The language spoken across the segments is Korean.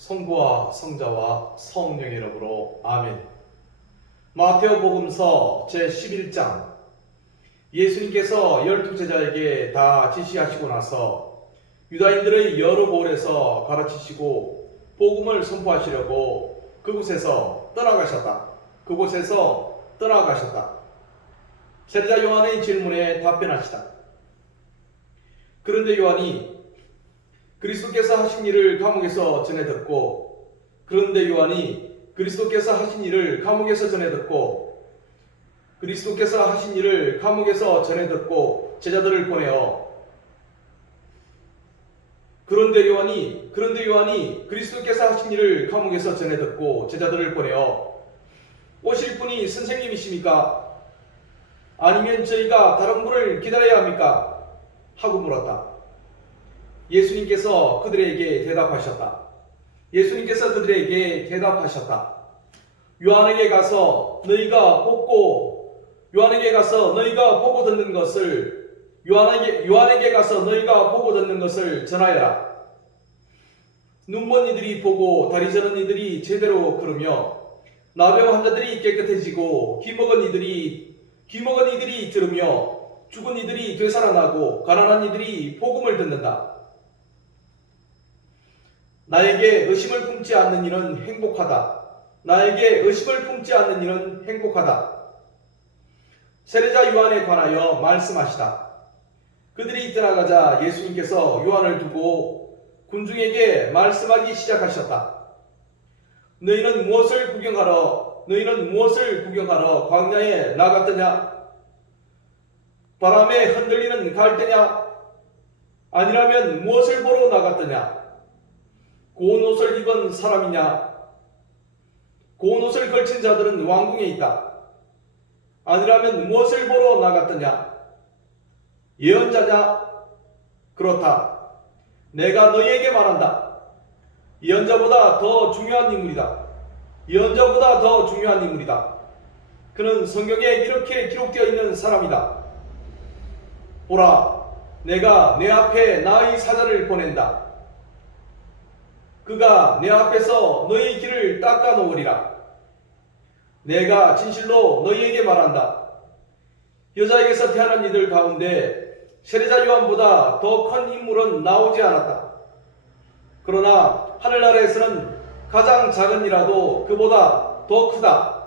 성부와 성자와 성령의 이름으로 아멘. 마태복음서 제11장. 예수님께서 12제자에게 다 지시하시고 나서 유다인들의 여러 고을에서 가르치시고 복음을 선포하시려고 그곳에서 떠나가셨다. 세례자 요한의 질문에 답변하시다. 그런데 요한이 그리스도께서 하신 일을 감옥에서 전해 듣고 그리스도께서 하신 일을 감옥에서 전해 듣고 제자들을 보내어 그런데 요한이 그리스도께서 하신 일을 감옥에서 전해 듣고 제자들을 보내어 오실 분이 선생님이십니까? 아니면 저희가 다른 분을 기다려야 합니까? 하고 물었다. 예수님께서 그들에게 대답하셨다. 요한에게 가서 너희가 보고 듣는 것을 전하여라. 눈먼 이들이 보고 다리 저는 이들이 제대로 걸으며 나병 환자들이 깨끗해지고 귀먹은 이들이 들으며 죽은 이들이 되살아나고 가난한 이들이 복음을 듣는다. 나에게 의심을 품지 않는 이는 행복하다. 세례자 요한에 관하여 말씀하시다. 그들이 떠나가자 예수님께서 요한을 두고 군중에게 말씀하기 시작하셨다. 너희는 무엇을 구경하러 광야에 나갔더냐? 바람에 흔들리는 갈대냐? 아니라면 무엇을 보러 나갔더냐? 고운 옷을 입은 사람이냐? 고운 옷을 걸친 자들은 왕궁에 있다. 아니라면 무엇을 보러 나갔더냐? 예언자냐? 그렇다. 내가 너희에게 말한다. 예언자보다 더 중요한 인물이다. 그는 성경에 이렇게 기록되어 있는 사람이다. 보라, 내가 내 앞에 나의 사자를 보낸다. 그가 내 앞에서 너희 길을 닦아 놓으리라. 내가 진실로 너희에게 말한다. 여자에게서 태어난 이들 가운데 세례자 요한보다 더 큰 인물은 나오지 않았다. 그러나 하늘나라에서는 가장 작은 이라도 그보다 더 크다.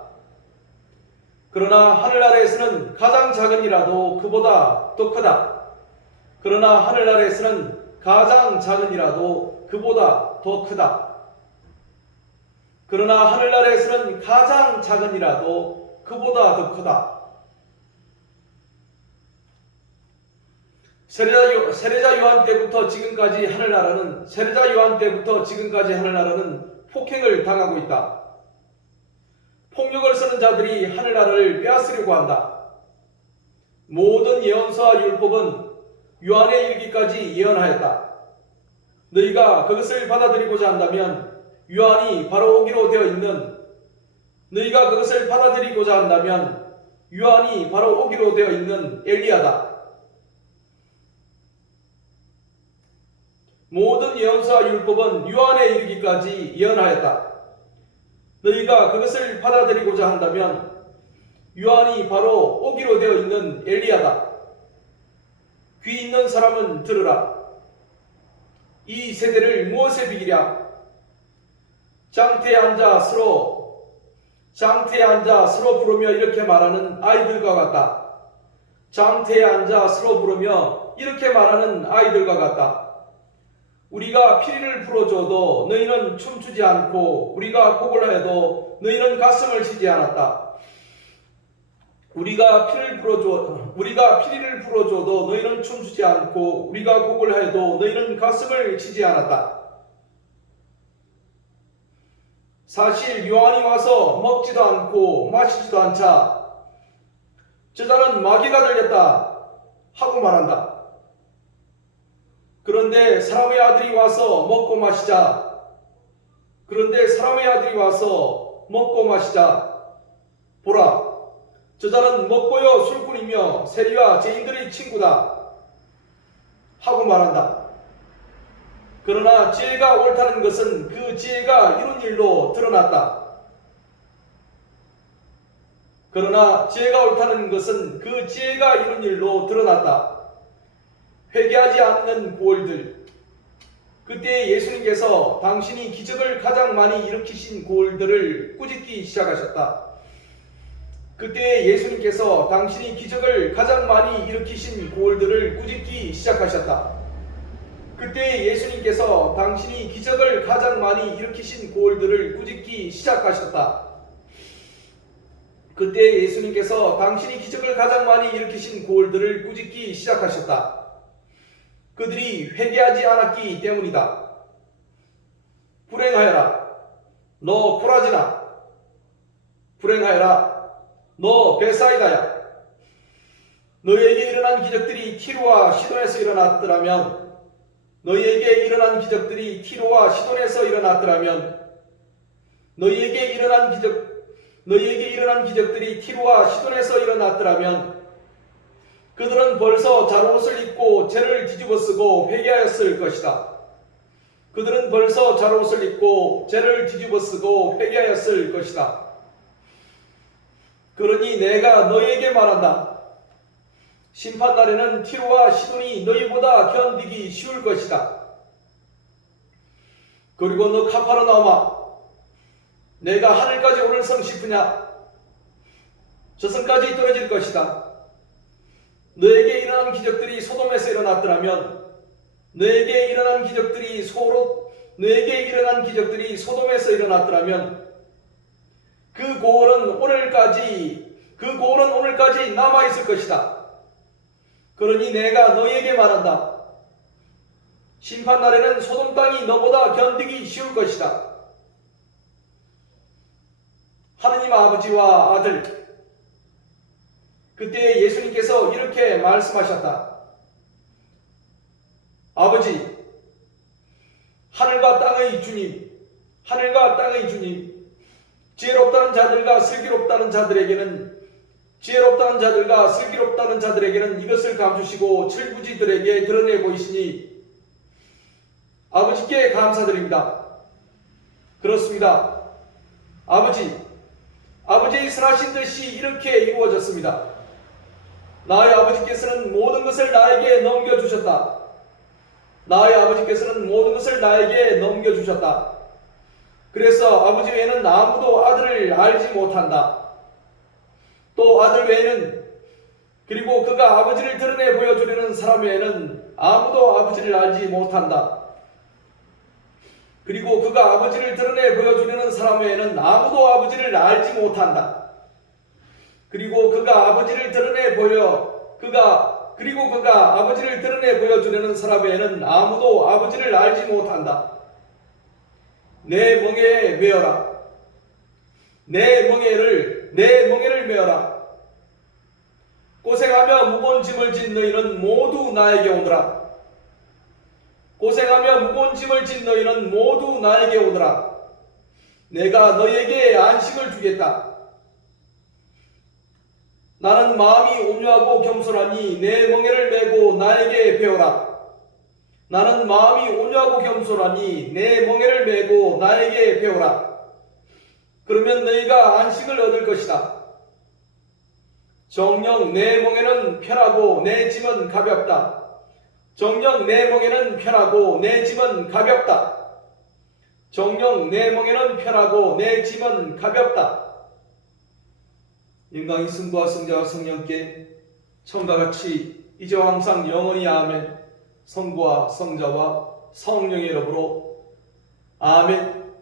그러나 하늘나라에서는 가장 작은 이라도 그보다 더 크다. 세례자 요한 때부터 지금까지 하늘나라는 폭행을 당하고 있다. 폭력을 쓰는 자들이 하늘나라를 빼앗으려고 한다. 모든 예언서와 율법은 요한에 이르기까지 예언하였다. 너희가 그것을 받아들이고자 한다면 요한이 바로 오기로 되어 있는 엘리야다. 모든 예언서와 율법은 요한에 이르기까지 예언하였다. 너희가 그것을 받아들이고자 한다면 요한이 바로 오기로 되어 있는 엘리야다. 귀 있는 사람은 들으라. 이 세대를 무엇에 비기랴? 장태에 앉아 서로 부르며 이렇게 말하는 아이들과 같다. 우리가 피리를 불어줘도 너희는 춤추지 않고 우리가 곡을 해도 너희는 가슴을 치지 않았다. 우리가 피리를 불어줘도 너희는 춤추지 않고 우리가 곡을 해도 너희는 가슴을 치지 않았다. 사실 요한이 와서 먹지도 않고 마시지도 않자 저자는 마귀가 들렸다 하고 말한다. 그런데 사람의 아들이 와서 먹고 마시자 보라, 저자는 먹보여 술꾼이며 세리와 죄인들의 친구다 하고 말한다. 그러나 지혜가 옳다는 것은 그 지혜가 이룬 일로 드러났다. 그러나 지혜가 옳다는 것은 그 지혜가 이룬 일로 드러났다. 회개하지 않는 고을들. 그때 예수님께서 당신이 기적을 가장 많이 일으키신 고을들을 꾸짖기 시작하셨다. 그때 예수님께서 당신이 기적을 가장 많이 일으키신 고을들을 꾸짖기 시작하셨다. 그때 예수님께서 당신이 기적을 가장 많이 일으키신 고을들을 꾸짖기 시작하셨다. 그때 예수님께서 당신이 기적을 가장 많이 일으키신 고을들을 꾸짖기 시작하셨다. 그들이 회개하지 않았기 때문이다. 불행하여라, 너 코라지나. 불행하여라, 너 베사이다야. 너희에게 일어난 기적들이 티로와 시돈에서 일어났더라면, 너희에게 일어난 기적들이 티로와 시돈에서 일어났더라면, 너희에게 일어난 기적들이 티로와 시돈에서 일어났더라면, 그들은 벌써 잣옷을 입고 죄를 뒤집어쓰고 회개하였을 것이다. 그들은 벌써 잣옷을 입고 죄를 뒤집어쓰고 회개하였을 것이다. 그러니 내가 너희에게 말한다. 심판날에는 티로와 시돈이 너희보다 견디기 쉬울 것이다. 그리고 너 카파르나움아, 내가 하늘까지 오를성 싶으냐? 저승까지 떨어질 것이다. 너에게 일어난 기적들이 소돔에서 일어났더라면, 너에게 일어난 기적들이 소돔에서 일어났더라면, 그 고을은 오늘까지 남아있을 것이다. 그러니 내가 너희에게 말한다. 심판날에는 소돔 땅이 너보다 견디기 쉬울 것이다. 하느님 아버지와 아들. 그때 예수님께서 이렇게 말씀하셨다. 아버지, 하늘과 땅의 주님, 지혜롭다는 자들과 슬기롭다는 자들에게는 이것을 감추시고 철부지들에게 드러내 보이시니 아버지께 감사드립니다. 그렇습니다. 아버지의 선하신 뜻이 이렇게 이루어졌습니다. 나의 아버지께서는 모든 것을 나에게 넘겨주셨다. 그래서 아버지 외에는 아무도 아들을 알지 못한다. 또 아들 외에는, 그리고 그가 아버지를 드러내 보여주려는 사람 외에는 아무도 아버지를 알지 못한다. 그리고 그가 아버지를 드러내 보여주려는 사람 외에는 아무도 아버지를 알지 못한다. 그리고 그가 아버지를 드러내 보여주려는 사람 외에는 아무도 아버지를 알지 못한다. 내 멍에를 메어라. 고생하며 무거운 짐을 진 너희는 모두 나에게 오너라. 내가 너희에게 안식을 주겠다. 나는 마음이 온유하고 겸손하니 내 멍에를 메고 나에게 배우라. 그러면 너희가 안식을 얻을 것이다. 정녕 내 멍에는 편하고 내 짐은 가볍다. 영광이 성부와 성자와 성령께 처음과 같이 이제와 항상 영원히 아멘. 성부와 성자와 성령의 이름으로 아멘.